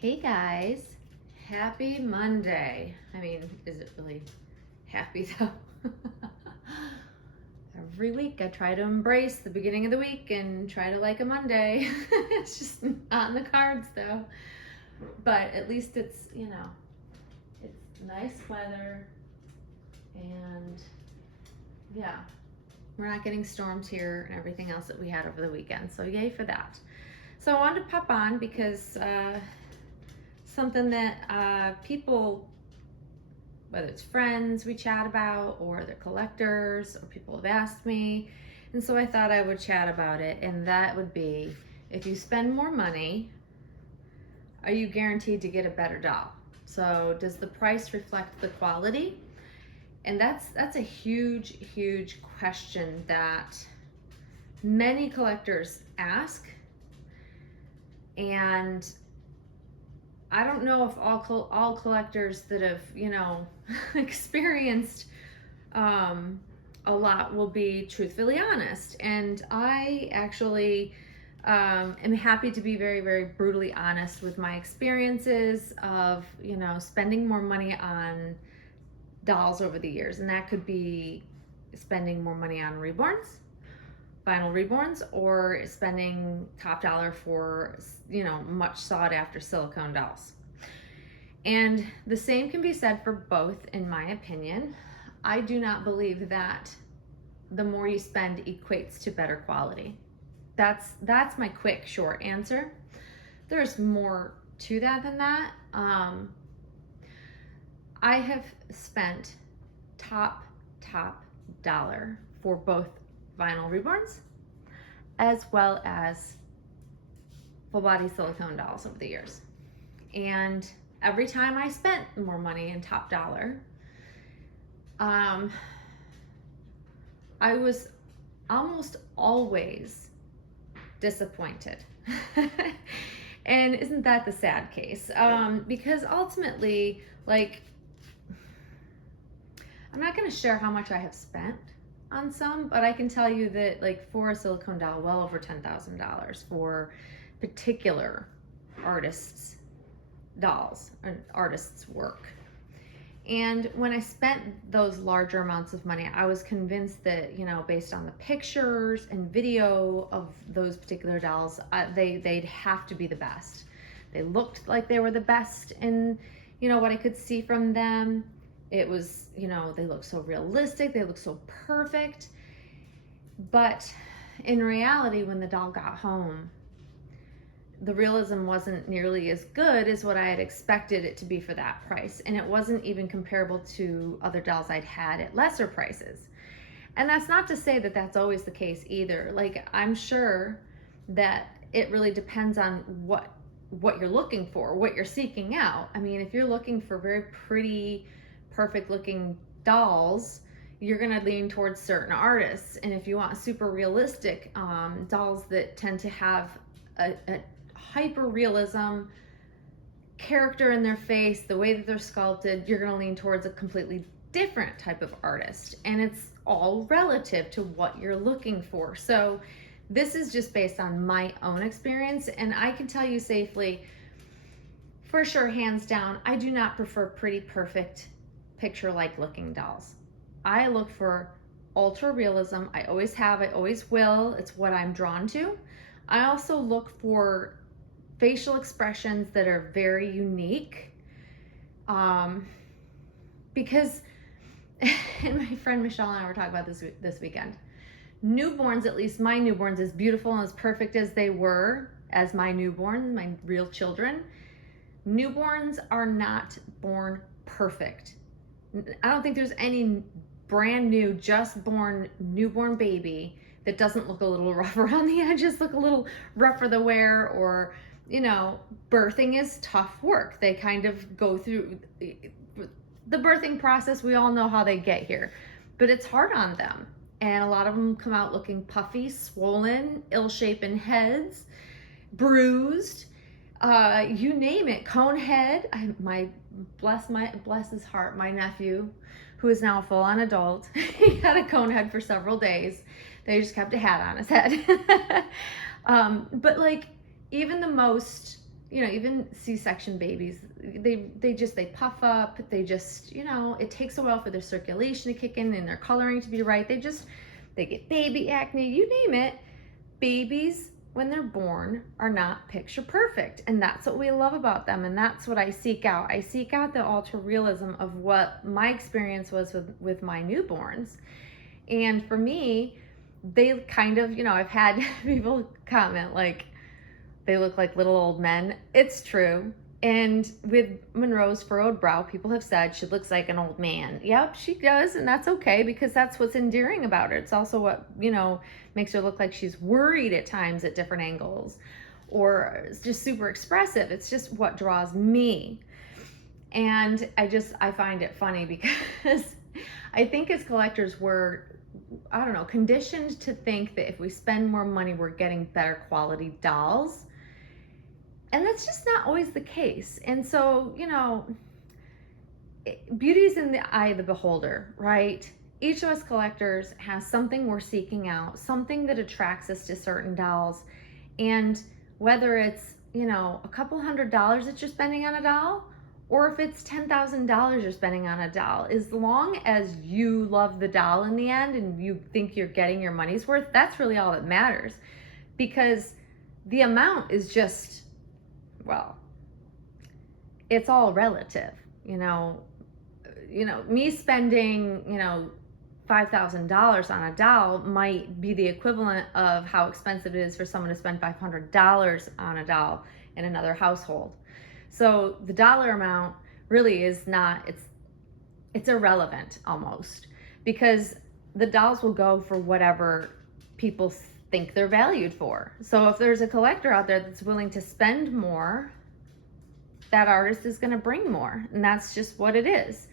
Hey guys, happy Monday. I mean, is it really happy though? Every week I try to embrace the beginning of the week and try to like a Monday. It's just not in the cards though. But at least it's nice weather and yeah, we're not getting storms here and everything else that we had over the weekend. So yay for that. So I wanted to pop on because something that people, whether it's friends we chat about or they're collectors or people have asked me, and so I thought I would chat about it, and that would be, if you spend more money, are you guaranteed to get a better doll? So does the price reflect the quality? And that's a huge question that many collectors ask, and I don't know if all collectors that have, experienced a lot will be truthfully honest. And I actually am happy to be very brutally honest with my experiences of, spending more money on dolls over the years. And that could be spending more money on reborns, vinyl reborns, or spending top dollar for, much sought after silicone dolls. And the same can be said for both, in my opinion. I do not believe that the more you spend equates to better quality. That's my quick, short answer. There's more to that than that. I have spent top dollar for both vinyl reborns as well as full body silicone dolls over the years. And every time I spent more money in top dollar, I was almost always disappointed. And isn't that the sad case? Because ultimately, I'm not going to share how much I have spent on some, but I can tell you that, for a silicone doll, well over $10,000 for particular artists' dolls and artists' work. And when I spent those larger amounts of money, I was convinced that, based on the pictures and video of those particular dolls, they'd have to be the best. They looked like they were the best, and what I could see from them, it was, they looked so realistic, they looked so perfect. But in reality, when the doll got home, the realism wasn't nearly as good as what I had expected it to be for that price. And it wasn't even comparable to other dolls I'd had at lesser prices. And that's not to say that that's always the case either. I'm sure that it really depends on what you're looking for, what you're seeking out. I mean, if you're looking for very pretty, perfect looking dolls, you're going to lean towards certain artists. And if you want super realistic dolls that tend to have a hyper realism character in their face, the way that they're sculpted, you're going to lean towards a completely different type of artist. And it's all relative to what you're looking for. So this is just based on my own experience, and I can tell you safely, for sure, hands down, I do not prefer pretty, perfect, picture-like looking dolls. I look for ultra realism. I always have, I always will. It's what I'm drawn to. I also look for facial expressions that are very unique, because and my friend Michelle and I were talking about this weekend. Newborns, at least my newborns, as beautiful and as perfect as they were as my newborns, my real children, newborns are not born perfect. I don't think there's any brand new, just born newborn baby that doesn't look a little rough around the edges, look a little rough for the wear, or birthing is tough work. They kind of go through the birthing process. We all know how they get here, but it's hard on them. And a lot of them come out looking puffy, swollen, ill-shapen heads, bruised, you name it, cone head. Bless his heart, my nephew, who is now a full-on adult, he had a cone head for several days. They just kept a hat on his head. But even the most you know, even C-section babies, they puff up, they just, you know, it takes a while for their circulation to kick in and their coloring to be right. They get baby acne, you name it. Babies, when they're born, are not picture perfect. And that's what we love about them. And that's what I seek out. I seek out the ultra realism of what my experience was with my newborns. And for me, they kind of, you know, I've had people comment like, they look like little old men. It's true. And with Monroe's furrowed brow, people have said she looks like an old man. Yep, she does, and that's okay because that's what's endearing about her. It's also what, you know, makes her look like she's worried at times at different angles, or it's just super expressive. It's just what draws me. And I find it funny because I think as collectors we're, I don't know, conditioned to think that if we spend more money, we're getting better quality dolls. And that's just not always the case. And so, you know, beauty's in the eye of the beholder, right? Each of us collectors has something we're seeking out, something that attracts us to certain dolls. And whether it's, you know, a couple $100s that you're spending on a doll, or if it's $10,000 you're spending on a doll, as long as you love the doll in the end and you think you're getting your money's worth, that's really all that matters. Because the amount is just, well, it's all relative, you know, me spending, you know, $5,000 on a doll might be the equivalent of how expensive it is for someone to spend $500 on a doll in another household. So the dollar amount really is not, it's irrelevant almost, because the dolls will go for whatever people think they're valued for. So if there's a collector out there that's willing to spend more, that artist is going to bring more, and that's just what it is.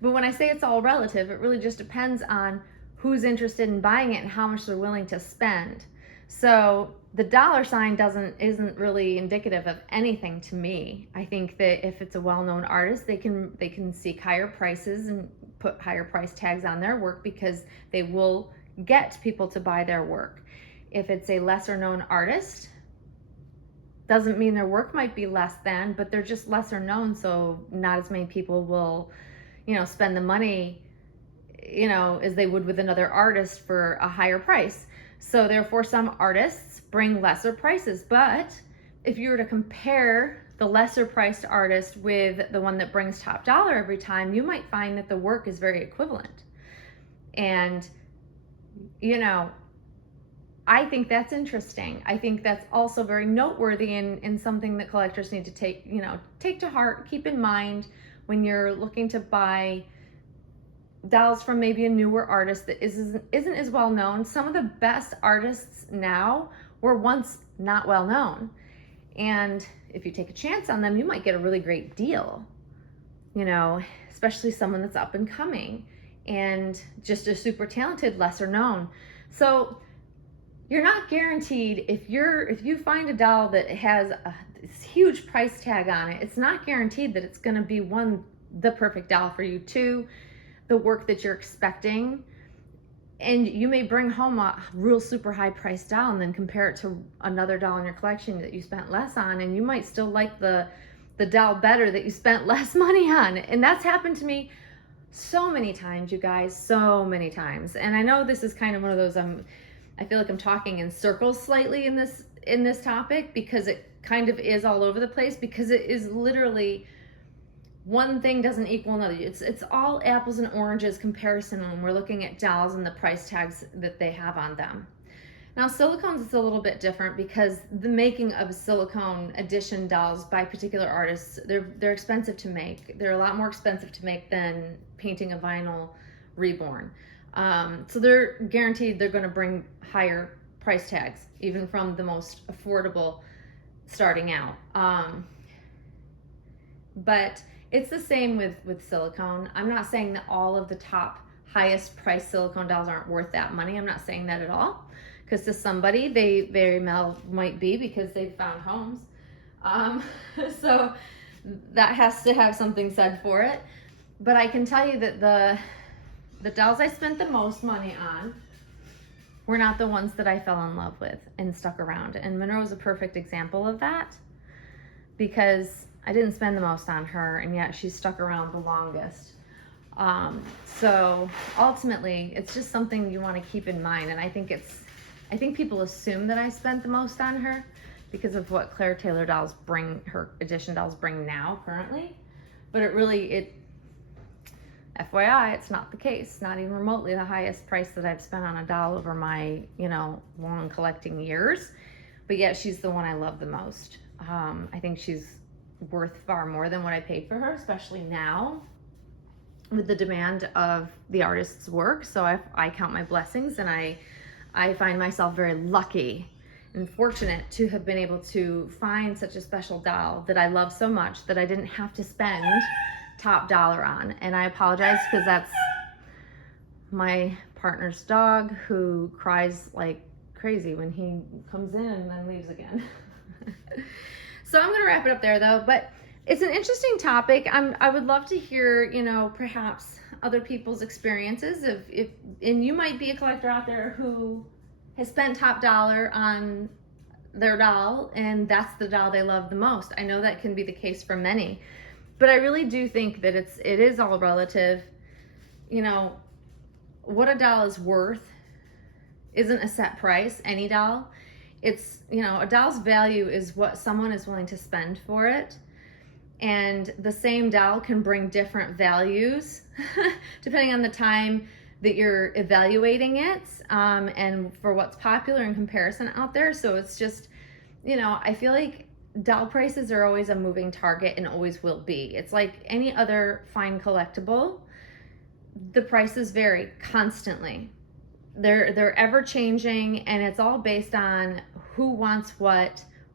But when I say it's all relative, it really just depends on who's interested in buying it and how much they're willing to spend. So the dollar sign isn't really indicative of anything to me. I think that if it's a well-known artist, they can seek higher prices and put higher price tags on their work because they will get people to buy their work. If it's a lesser known artist, doesn't mean their work might be less than, but they're just lesser known, so not as many people will, you know, spend the money, you know, as they would with another artist for a higher price. So therefore some artists bring lesser prices. But if you were to compare the lesser priced artist with the one that brings top dollar every time, you might find that the work is very equivalent. And, you know, I think that's interesting. I think that's also very noteworthy and something that collectors need to take to heart, keep in mind when you're looking to buy dolls from maybe a newer artist that isn't as well known. Some of the best artists now were once not well known. And if you take a chance on them, you might get a really great deal, you know, especially someone that's up and coming and just a super talented, lesser known. So you're not guaranteed, if you find a doll that has this huge price tag on it, it's not guaranteed that it's going to be, one, the perfect doll for you, two, the work that you're expecting. And you may bring home a real super high priced doll and then compare it to another doll in your collection that you spent less on, and you might still like the doll better that you spent less money on. And that's happened to me so many times, you guys, so many times. And I know this is kind of one of those, I feel like I'm talking in circles slightly in this topic, because it kind of is all over the place, because it is literally one thing doesn't equal another. It's all apples and oranges comparison when we're looking at dolls and the price tags that they have on them. Now silicones is a little bit different, because the making of silicone edition dolls by particular artists, they're expensive to make. They're a lot more expensive to make than painting a vinyl reborn. So they're guaranteed they're going to bring higher price tags, even from the most affordable starting out. But it's the same with silicone. I'm not saying that all of the top highest price silicone dolls aren't worth that money. I'm not saying that at all, because to somebody they very well might be, because they've found homes. So that has to have something said for it. But I can tell you that the dolls I spent the most money on were not the ones that I fell in love with and stuck around. And Monroe is a perfect example of that. because I didn't spend the most on her, and yet she stuck around the longest. So ultimately, it's just something you want to keep in mind. And I think people assume that I spent the most on her because of what Claire Taylor dolls bring, her edition dolls bring now currently. But FYI, it's not the case. Not even remotely the highest price that I've spent on a doll over my, long collecting years. But yet she's the one I love the most. I think she's worth far more than what I paid for her, especially now with the demand of the artist's work. So I count my blessings, and I find myself very lucky and fortunate to have been able to find such a special doll that I love so much that I didn't have to spend top dollar on. And I apologize because that's my partner's dog, who cries like crazy when he comes in and then leaves again. So I'm gonna wrap it up there though, but it's an interesting topic. I would love to hear, perhaps other people's experiences. And you might be a collector out there who has spent top dollar on their doll, and that's the doll they love the most. I know that can be the case for many, but I really do think that it is all relative. What a doll is worth isn't a set price, any doll. It's, a doll's value is what someone is willing to spend for it. And the same doll can bring different values depending on the time that you're evaluating it, and for what's popular in comparison out there. So it's just, I feel like doll prices are always a moving target and always will be. It's like any other fine collectible. The prices vary constantly. They're ever changing, and it's all based on who wants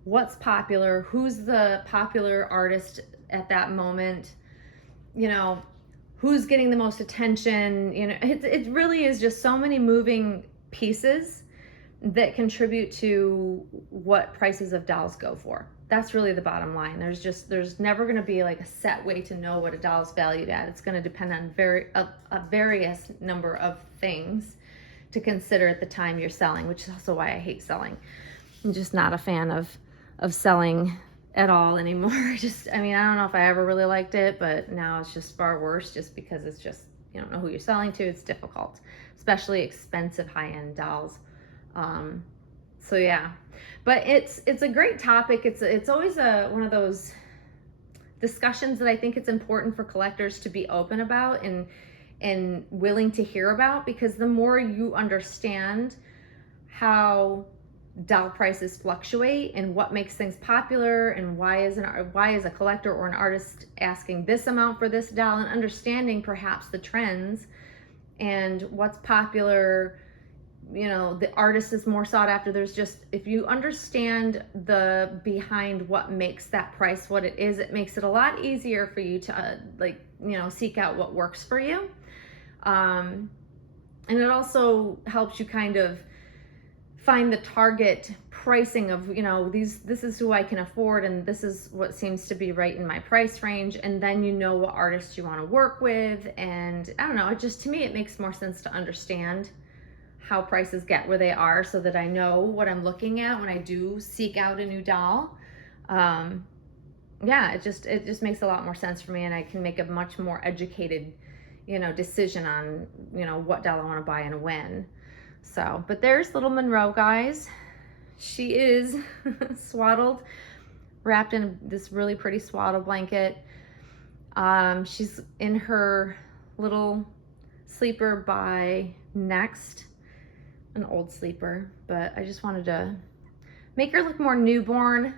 what's popular, who's the popular artist at that moment, who's getting the most attention. It really is just so many moving pieces that contribute to what prices of dolls go for. That's really the bottom line. There's never going to be like a set way to know what a doll's valued at. It's going to depend on a various number of things to consider at the time you're selling, which is also why I hate selling. I'm just not a fan of selling at all anymore. I don't know if I ever really liked it, but now it's just far worse, just because it's just, you don't know who you're selling to. It's difficult, especially expensive high-end dolls. So yeah, but it's a great topic. It's always one of those discussions that I think it's important for collectors to be open about and willing to hear about, because the more you understand how doll prices fluctuate and what makes things popular, and why is a collector or an artist asking this amount for this doll, and understanding perhaps the trends and what's popular, the artist is more sought after. If you understand the behind what makes that price what it is, it makes it a lot easier for you to seek out what works for you. And it also helps you kind of find the target pricing of, this is who I can afford, and this is what seems to be right in my price range. And then what artists you want to work with. And I don't know, to me, it makes more sense to understand how prices get where they are, so that I know what I'm looking at when I do seek out a new doll. It just makes a lot more sense for me, and I can make a much more educated, decision on, what doll I want to buy and when. So, but there's little Monroe, guys. She is swaddled, wrapped in this really pretty swaddle blanket. She's in her little sleeper by Next, an old sleeper, but I just wanted to make her look more newborn.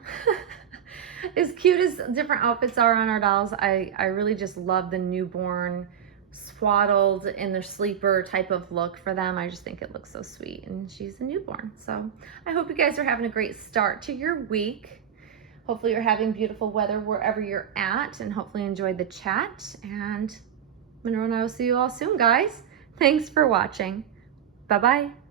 As cute as different outfits are on our dolls, I really just love the newborn swaddled in their sleeper type of look for them. I just think it looks so sweet, and she's a newborn. So I hope you guys are having a great start to your week. Hopefully you're having beautiful weather wherever you're at, and hopefully you enjoyed the chat. And Monroe and I will see you all soon, guys. Thanks for watching. Bye-bye.